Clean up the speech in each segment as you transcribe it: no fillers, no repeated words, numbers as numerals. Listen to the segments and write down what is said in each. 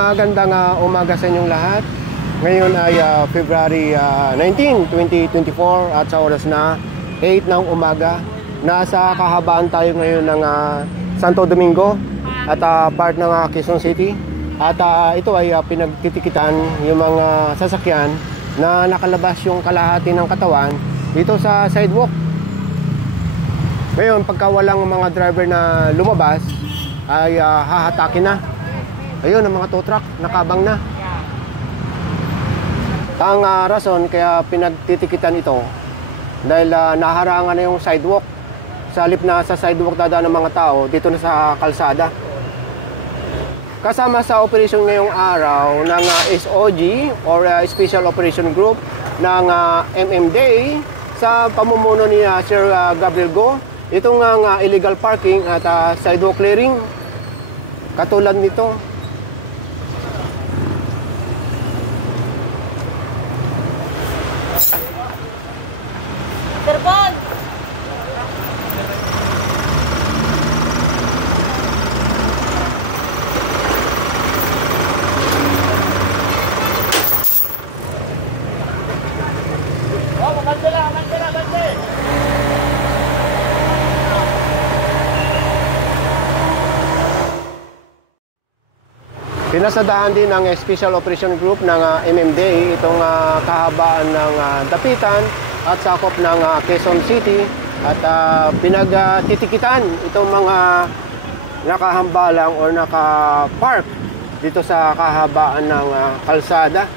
Magandang umaga sa inyong lahat. Ngayon ay February 19, 2024 at sa oras na 8 ng umaga. Nasa kahabaan tayo ngayon ng Santo Domingo at part ng Quezon City. At ito ay pinagtitikitan yung mga sasakyan na nakalabas yung kalahati ng katawan dito sa sidewalk. Ngayon, pagka walang mga driver na lumabas, ay hahatakin na. Ayun, ang mga tow truck, nakabang na. Ang rason kaya pinagtitikitan ito, dahil naharangan na yung sidewalk. Sa halip na sa sidewalk dadaan ng mga tao, dito na sa kalsada. Kasama sa operation ngayong araw ng SOG or Special Operation Group ng MMDA sa pamumuno ni Sir Gabriel Go, itong illegal parking at sidewalk clearing. Katulad nito, Terbon! Oh, maganda lang, maganda. pinasadahan din ng Special Operation Group ng MMDA itong kahabaan ng dapitan at sakop ng Quezon City at pinagtitikitan itong mga nakahambalang o nakapark dito sa kahabaan ng kalsada.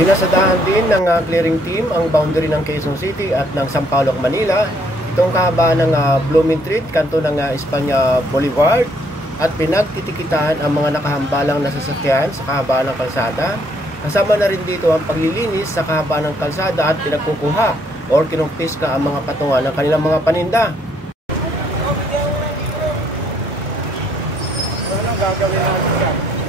Pinasadahan din ng clearing team ang boundary ng Quezon City at ng Sampaloc, Manila, itong kahabaan ng Blooming Street, kanto ng Espanya Boulevard, at pinagtitikitan ang mga nakahambalang na sasakyan sa kahabaan ng kalsada. Kasama na rin dito ang paglilinis sa kahabaan ng kalsada at pinagkukuha o kinumpiska ang mga patungan ng kanilang mga paninda. Ano gagawin natin?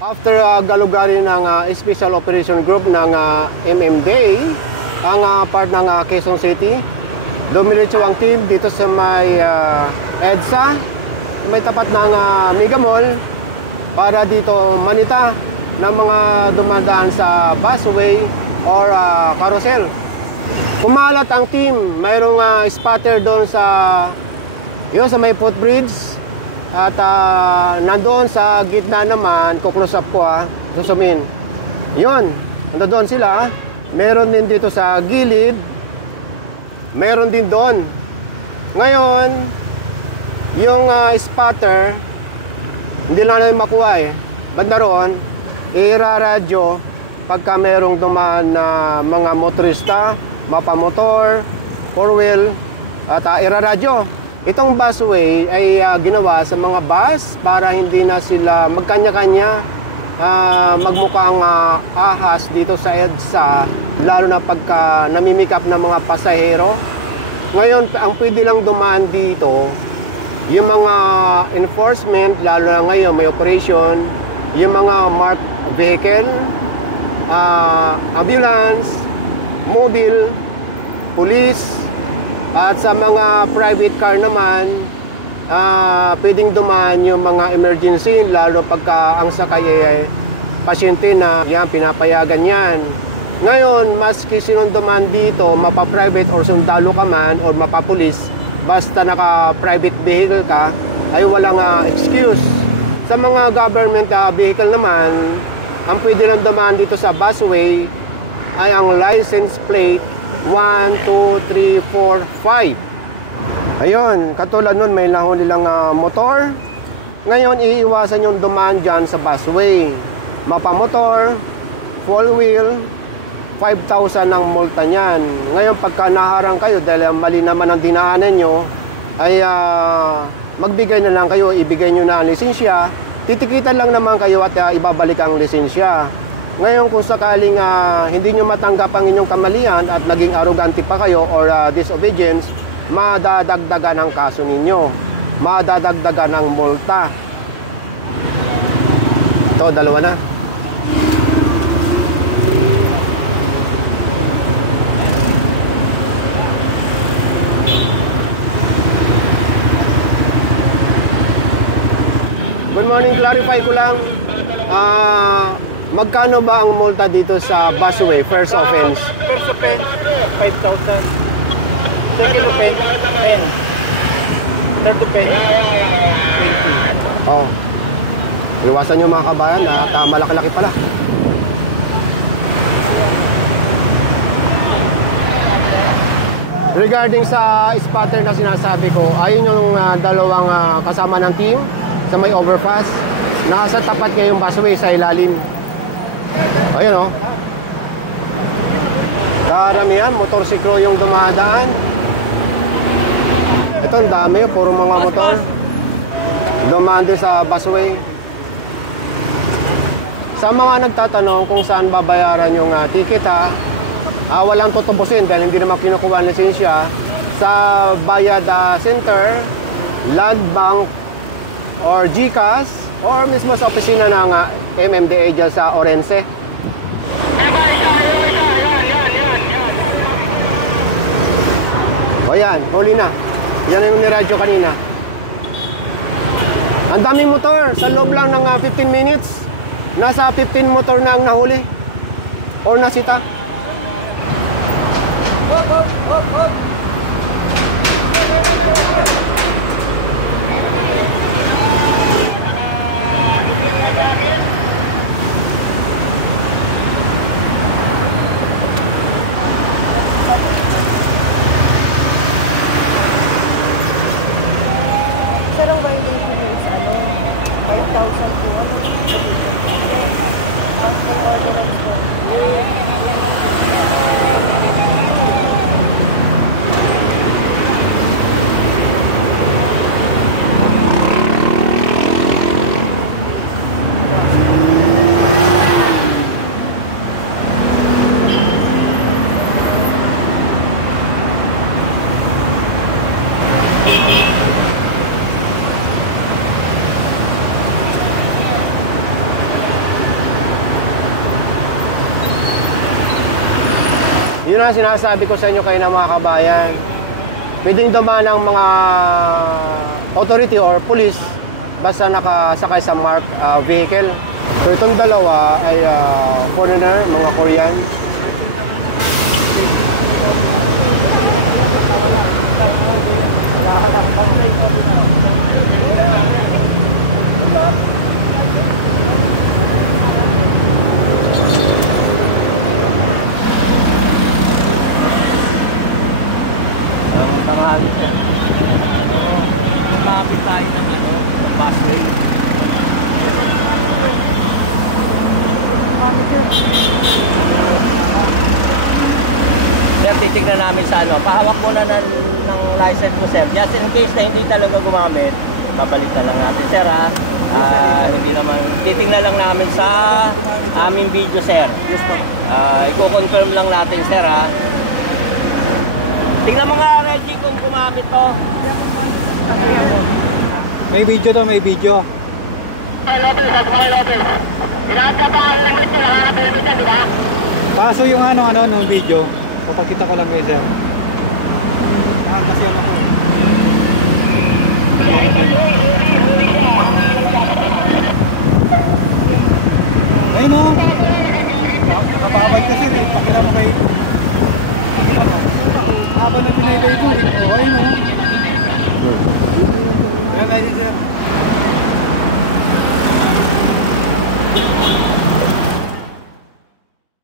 After galugarin ng Special Operation Group ng MMDA, ang part ng Quezon City, dumiretso ang team dito sa may EDSA, may tapat ng Mega Mall, para dito manita ng mga dumadaan sa busway or carousel. Kumalat ang team, mayroong spotter doon sa may footbridge. At nandoon sa gitna naman, kuklose up ko susumin. Yun, nandoon sila. Meron din dito sa gilid. Meron din doon. Ngayon, yung spotter, hindi lang namin makuha Banda roon, iraradyo pagka merong dumaan na mga motorista, mapamotor, four-wheel, at iraradyo. Itong busway ay ginawa sa mga bus para hindi na sila magkanya-kanya magmukhang ahas dito sa EDSA, lalo na pagka namimikap ng mga pasahero. Ngayon, ang pwede lang dumaan dito, yung mga enforcement, lalo na ngayon may operation, yung mga marked vehicle, ambulance, mobile, police, at sa mga private car naman, pwedeng dumaan yung mga emergency, lalo pagka ang sakay ay pasyente na pinapayagan yan. Ngayon, maski sinong dumaan dito, mapa-private or sundalo ka man or mapa-police, basta naka-private vehicle ka, ay walang excuse. Sa mga government vehicle naman, ang pwede lang dumaan dito sa busway ay ang license plate 1, 2, 3, 4, 5. Ayun, katulad nun, may nahuli lang motor, Ngayon, iiwasan yung dumaan dyan sa busway. Mapamotor, full wheel, 5,000 ang multa niyan. Ngayon, pagka naharang kayo dahil mali naman ang dinaanan nyo, ay magbigay na lang kayo, ibigay nyo na ang lisensya, titikitan lang naman kayo at ibabalik ang lisensya. Ngayon, kung sakaling hindi nyo matanggap ang inyong kamalian at naging arrogante pa kayo or disobedience, madadagdagan ang kaso ninyo. Madadagdagan ang multa. Ito, dalawa na. Good morning, clarify ko lang. Magkano ba ang multa dito sa busway, first offense? First offense, 5,000. Second offense, 10. Third offense, 20. Oh. Iwasan nyo mga kabayan at malaki-laki pala. Regarding sa spotter na sinasabi ko, ayun yung dalawang kasama ng team sa may overpass. Nasa tapat ngayong busway sa ilalim. Ayun, oh. Karamihan, motorsiklo yung dumadaan. Ito, ang dami, puro mga motor. Dumaan din sa busway. Sa mga nagtatanong kung saan babayaran yung ticket, walang tutubusin dahil hindi naman kinukuha ang lisensya. Sa Bayad Center, Land Bank, or GCash, or mismo sa opisina ng MMDA dyan sa Orense. O yan, huli na. Yan yung niradyo kanina. Ang daming motor. Sa loob lang ng 15 minutes, nasa 15 motor na ang nahuli. Or nasita. Sarang violation is 5,000 po. After ordinance po. Yun ang sinasabi ko sa inyo kayo na mga kabayan. Pwedeng dumaan ng mga authority or police basta nakasakay sa marked vehicle. So itong dalawa ay foreigner, mga Korean. Makapit tayo ng busway. Sir, titignan namin sa pahawak muna ng license mo, sir. Just in case na hindi talaga gumamit, babalik na lang natin, sir, ha. Hindi naman, titignan lang namin sa aming video, sir. Yes, po. I-confirm lang natin, sir, ha. Tingnan mo nga, Reggie, kung gumamit to. May video daw, may video. Paso yung nung video. Papakita ko lang kayo, sir. Kasi ako. Ayun o. Nakababay kasi, pakila mo kayo. Habang na pinaylay ko, ayun o. Ayan, sir.